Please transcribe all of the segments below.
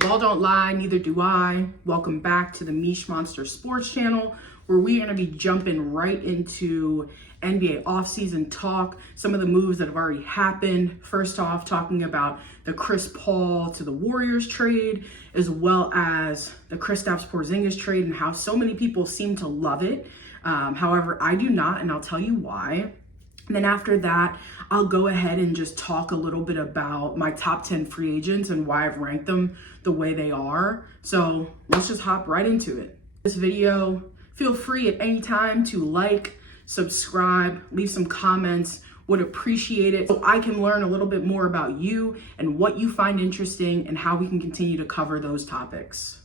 Ball don't lie, neither do I. Welcome back to the Mish Monster Sports Channel, where we're going to be jumping right into NBA offseason talk, some of the moves that have already happened. First off, talking about the Chris Paul to the Warriors trade, as well as the Kristaps Porzingis trade and how so many people seem to love it. However, I do not, and I'll tell you why. And then after that, I'll go ahead and just talk a little bit about my top 10 free agents and why I've ranked them the way they are. So let's just hop right into it. This video, feel free at any time to like, subscribe, leave some comments. Would appreciate it so I can learn a little bit more about you and what you find interesting and how we can continue to cover those topics.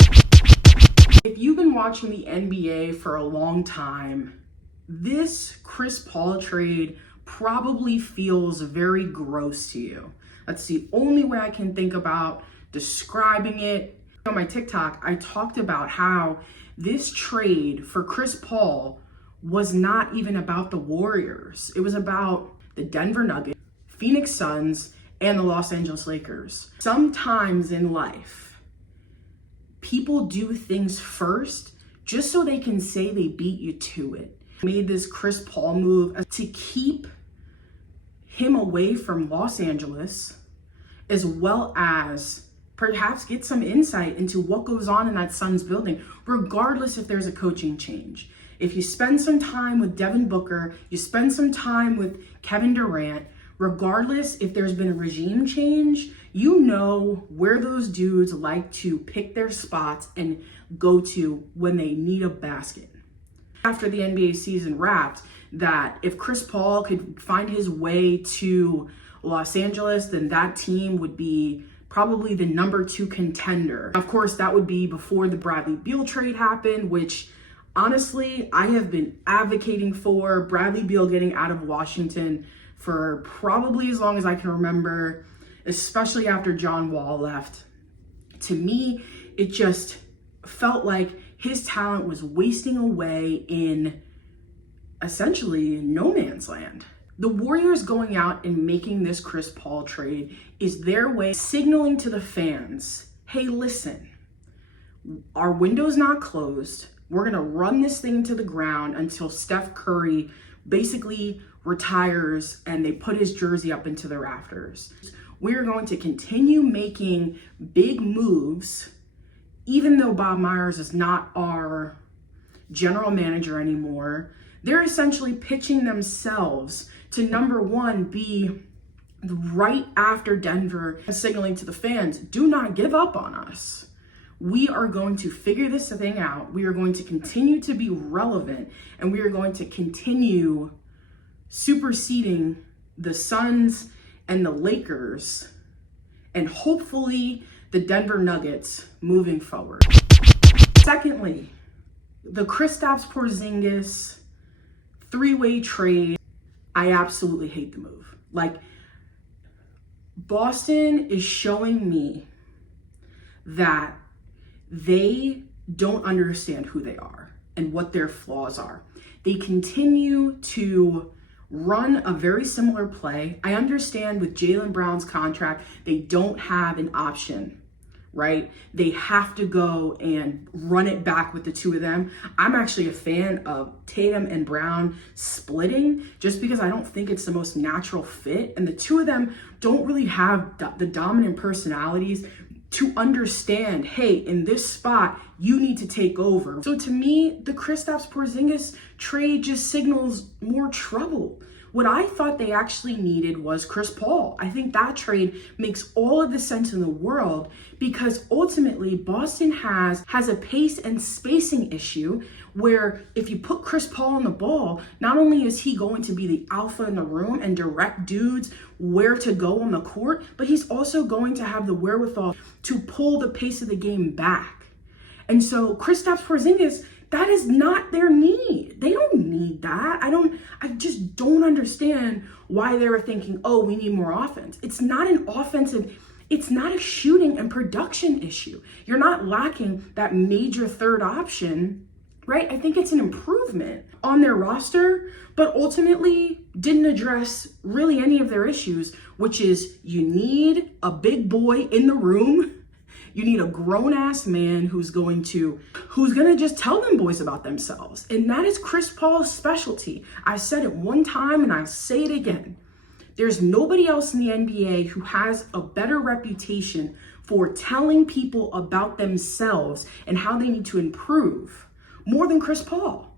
If you've been watching the NBA for a long time, this Chris Paul trade probably feels very gross to you. That's the only way I can think about describing it. On my TikTok, I talked about how this trade for Chris Paul was not even about the Warriors. It was about the Denver Nuggets, Phoenix Suns, and the Los Angeles Lakers. Sometimes in life, people do things first just so they can say they beat you to it. Made this Chris Paul move to keep him away from Los Angeles, as well as perhaps get some insight into what goes on in that Suns building, regardless if there's a coaching change. If you spend some time with Devin Booker, you spend some time with Kevin Durant, regardless if there's been a regime change, you know where those dudes like to pick their spots and go to when they need a basket. After the NBA season wrapped, that if Chris Paul could find his way to Los Angeles, then that team would be probably the number 2 contender. Of course, that would be before the Bradley Beal trade happened, which honestly, I have been advocating for Bradley Beal getting out of Washington for probably as long as I can remember, especially after John Wall left. To me, it just felt like his talent was wasting away in essentially no man's land. The Warriors going out and making this Chris Paul trade is their way of signaling to the fans, hey, listen, our window's not closed. We're going to run this thing to the ground until Steph Curry basically retires and they put his jersey up into the rafters. We're going to continue making big moves, even though Bob Myers is not our general manager anymore. They're essentially pitching themselves to, number one, be right after Denver, signaling to the fans, do not give up on us. We are going to figure this thing out. We are going to continue to be relevant, and we are going to continue superseding the Suns and the Lakers, and hopefully the Denver Nuggets moving forward. Secondly, the Kristaps Porzingis 3-way trade, I absolutely hate the move. Like, Boston is showing me that they don't understand who they are and what their flaws are. They continue to run a very similar play. I understand with Jaylen Brown's contract, they don't have an option, right? They have to go and run it back with the two of them. I'm actually a fan of Tatum and Brown splitting just because I don't think it's the most natural fit. And the two of them don't really have the dominant personalities to understand, hey, in this spot, you need to take over. So to me, the Kristaps Porzingis trade just signals more trouble. What I thought they actually needed was Chris Paul. I think that trade makes all of the sense in the world because ultimately Boston has a pace and spacing issue where if you put Chris Paul on the ball, not only is he going to be the alpha in the room and direct dudes where to go on the court, but he's also going to have the wherewithal to pull the pace of the game back. And so Kristaps Porzingis, that is not their need. They don't need that. I just don't understand why they were thinking, oh, we need more offense. It's not an offensive, it's not a shooting and production issue. You're not lacking that major third option, right? I think it's an improvement on their roster, but ultimately didn't address really any of their issues, which is you need a big boy in the room You need a grown-ass man who's gonna just tell them boys about themselves. And that is Chris Paul's specialty. I said it one time and I'll say it again. There's nobody else in the NBA who has a better reputation for telling people about themselves and how they need to improve more than Chris Paul.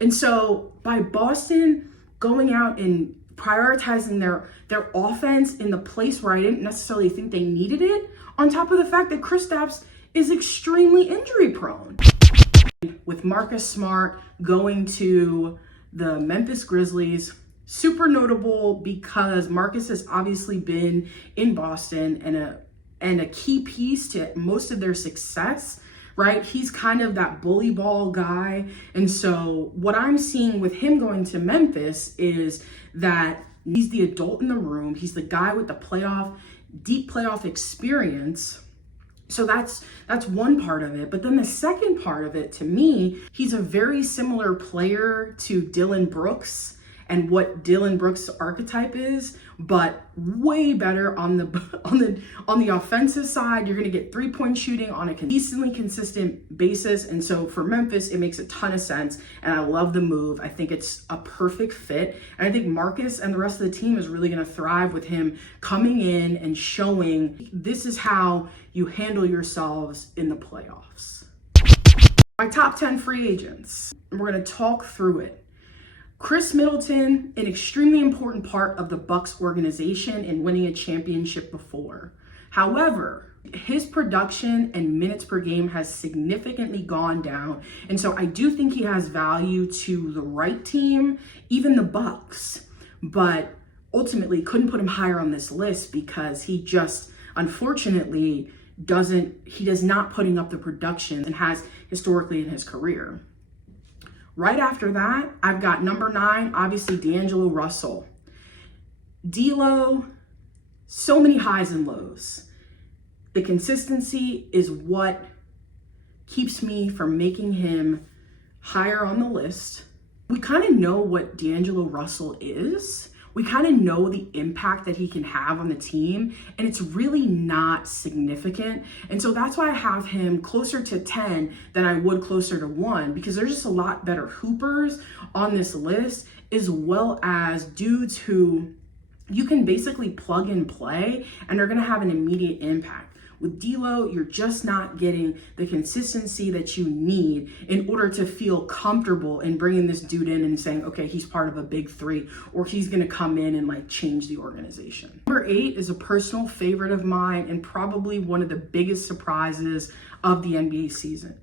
And so by Boston going out and prioritizing their offense in the place where I didn't necessarily think they needed it, on top of the fact that Kristaps is extremely injury prone. With Marcus Smart going to the Memphis Grizzlies, super notable because Marcus has obviously been in Boston and a key piece to most of their success, right? He's kind of that bully ball guy. And so what I'm seeing with him going to Memphis is that he's the adult in the room. He's the guy with the deep playoff experience. So that's one part of it. But then the second part of it, to me, he's a very similar player to Dillon Brooks and what Dillon Brooks' archetype is, but way better on the offensive side. You're gonna get 3-point shooting on a decently consistent basis. And so for Memphis, it makes a ton of sense. And I love the move. I think it's a perfect fit. And I think Marcus and the rest of the team is really gonna thrive with him coming in and showing this is how you handle yourselves in the playoffs. My top 10 free agents. We're gonna talk through it. Chris Middleton, an extremely important part of the Bucks organization in winning a championship before. However, his production and minutes per game has significantly gone down. And so I do think he has value to the right team, even the Bucks. But ultimately couldn't put him higher on this list because he just, unfortunately, does not putting up the production and has historically in his career. Right after that, I've got number 9, obviously D'Angelo Russell. D'Lo, so many highs and lows. The consistency is what keeps me from making him higher on the list. We kind of know what D'Angelo Russell is. We kind of know the impact that he can have on the team, and it's really not significant. And so that's why I have him closer to 10 than I would closer to 1, because there's just a lot better hoopers on this list, as well as dudes who you can basically plug and play, and they're gonna have an immediate impact. With D'Lo, you're just not getting the consistency that you need in order to feel comfortable in bringing this dude in and saying, okay, he's part of a big 3, or he's going to come in and like change the organization. Number 8 is a personal favorite of mine and probably one of the biggest surprises of the NBA season.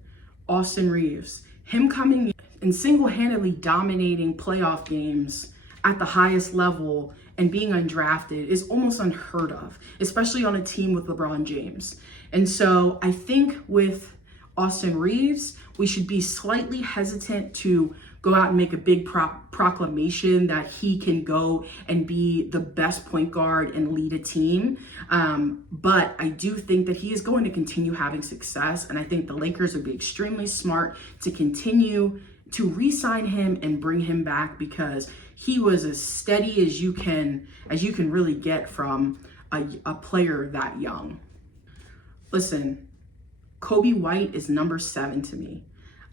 Austin Reeves. Him coming in and single-handedly dominating playoff games at the highest level and being undrafted is almost unheard of, especially on a team with LeBron James. And so I think with Austin Reeves, we should be slightly hesitant to go out and make a big proclamation that he can go and be the best point guard and lead a team. But I do think that he is going to continue having success. And I think the Lakers would be extremely smart to continue to re-sign him and bring him back, because he was as steady as you can really get from a player that young. Listen, Kobe White is number 7 to me.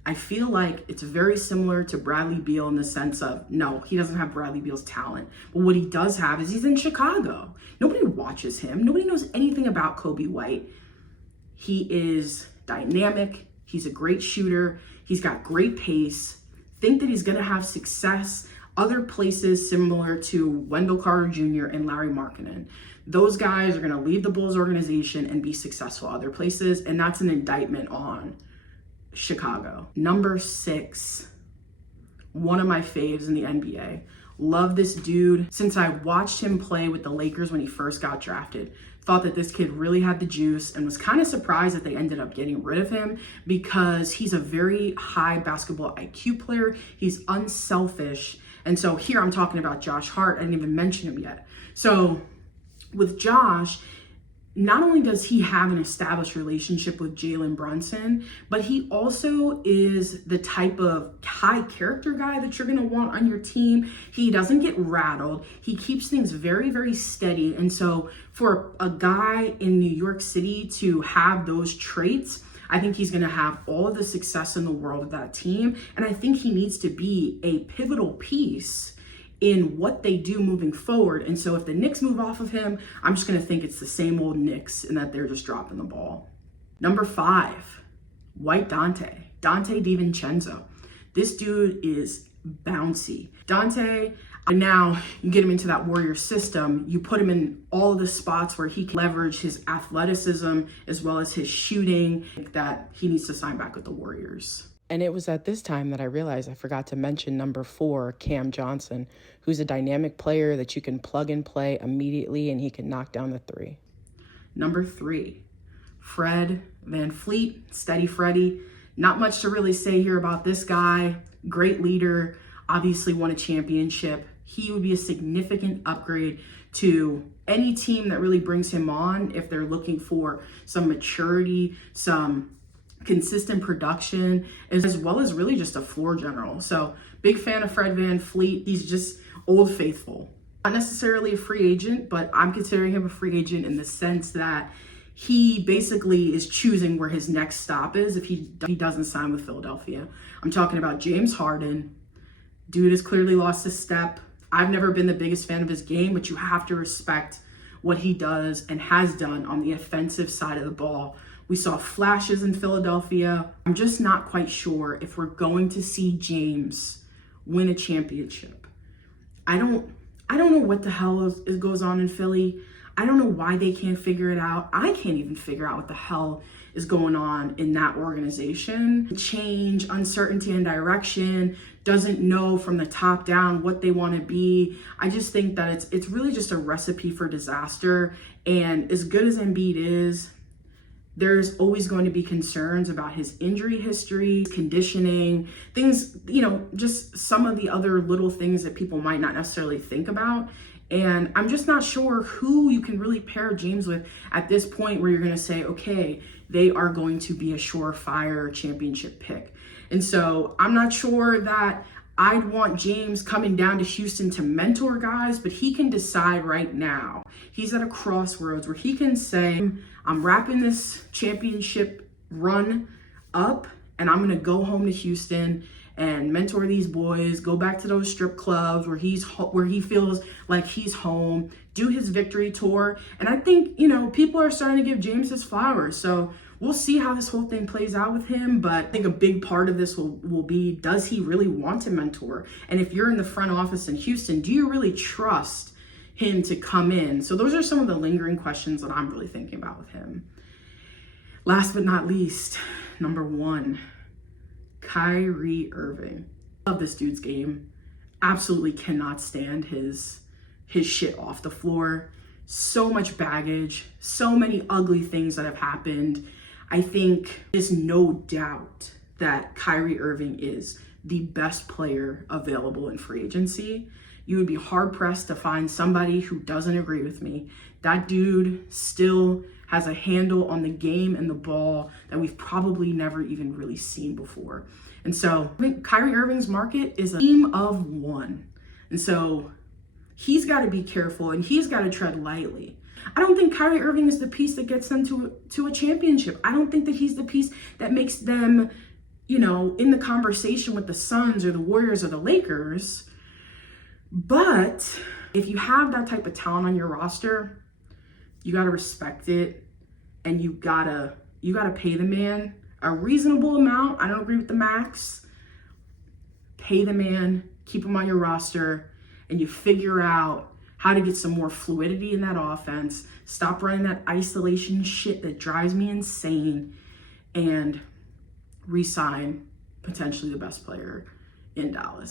I feel like it's very similar to Bradley Beal in the sense of, no, he doesn't have Bradley Beal's talent. But what he does have is he's in Chicago. Nobody watches him. Nobody knows anything about Kobe White. He is dynamic. He's a great shooter. He's got great pace. Think that he's going to have success other places similar to Wendell Carter Jr. and Larry Markkinen. Those guys are going to leave the Bulls organization and be successful other places, and that's an indictment on Chicago. Number 6, one of my faves in the NBA. Love this dude. Since I watched him play with the Lakers when he first got drafted, thought that this kid really had the juice, and was kind of surprised that they ended up getting rid of him, because he's a very high basketball IQ player. He's unselfish. And so here I'm talking about Josh Hart. I didn't even mention him yet. So with Josh, not only does he have an established relationship with Jalen Brunson, but he also is the type of high character guy that you're going to want on your team. He doesn't get rattled. He keeps things very, very steady. And so for a guy in New York City to have those traits, I think he's going to have all of the success in the world of that team. And I think he needs to be a pivotal piece in what they do moving forward. And so if the Knicks move off of him, I'm just going to think it's the same old Knicks and that they're just dropping the ball. Number 5, White Dante DiVincenzo. This dude is bouncy. Dante, now you get him into that Warrior system, you put him in all of the spots where he can leverage his athleticism as well as his shooting, that he needs to sign back with the Warriors. And it was at this time that I realized I forgot to mention number 4, Cam Johnson, who's a dynamic player that you can plug and play immediately and he can knock down the 3. Number 3, Fred VanVleet, Steady Freddy. Not much to really say here about this guy. Great leader, obviously won a championship. He would be a significant upgrade to any team that really brings him on if they're looking for some maturity, some consistent production, as well as really just a floor general. So big fan of Fred VanVleet. He's just old faithful. Not necessarily a free agent, but I'm considering him a free agent in the sense that he basically is choosing where his next stop is if he doesn't sign with Philadelphia. I'm talking about James Harden. Dude has clearly lost his step. I've never been the biggest fan of his game, but you have to respect what he does and has done on the offensive side of the ball. We saw flashes in Philadelphia. I'm just not quite sure if we're going to see James win a championship. I don't know what the hell goes on in Philly. I don't know why they can't figure it out. I can't even figure out what the hell is going on in that organization. Change, uncertainty, and direction, doesn't know from the top down what they want to be. I just think that it's really just a recipe for disaster. And as good as Embiid is, there's always going to be concerns about his injury history, conditioning, things, just some of the other little things that people might not necessarily think about. And I'm just not sure who you can really pair James with at this point where you're going to say, okay, they are going to be a surefire championship pick. And so I'm not sure that I'd want James coming down to Houston to mentor guys, but he can decide right now. He's at a crossroads where he can say, I'm wrapping this championship run up and I'm going to go home to Houston and mentor these boys, go back to those strip clubs where he feels like he's home, do his victory tour. And I think, people are starting to give James his flowers. So we'll see how this whole thing plays out with him. But I think a big part of this will be, does he really want to mentor? And if you're in the front office in Houston, do you really trust him to come in? So those are some of the lingering questions that I'm really thinking about with him. Last but not least, number 1, Kyrie Irving. Love this dude's game. Absolutely cannot stand his shit off the floor. So much baggage, so many ugly things that have happened. I think there's no doubt that Kyrie Irving is the best player available in free agency. You would be hard pressed to find somebody who doesn't agree with me. That dude still has a handle on the game and the ball that we've probably never even really seen before. And so I think Kyrie Irving's market is a team of one. And so he's got to be careful and he's got to tread lightly. I don't think Kyrie Irving is the piece that gets them to a championship. I don't think that he's the piece that makes them, in the conversation with the Suns or the Warriors or the Lakers. But if you have that type of talent on your roster, you got to respect it, and you gotta pay the man a reasonable amount. I don't agree with the max. Pay the man, keep him on your roster, and you figure out how to get some more fluidity in that offense. Stop running that isolation shit that drives me insane, and re-sign potentially the best player in Dallas.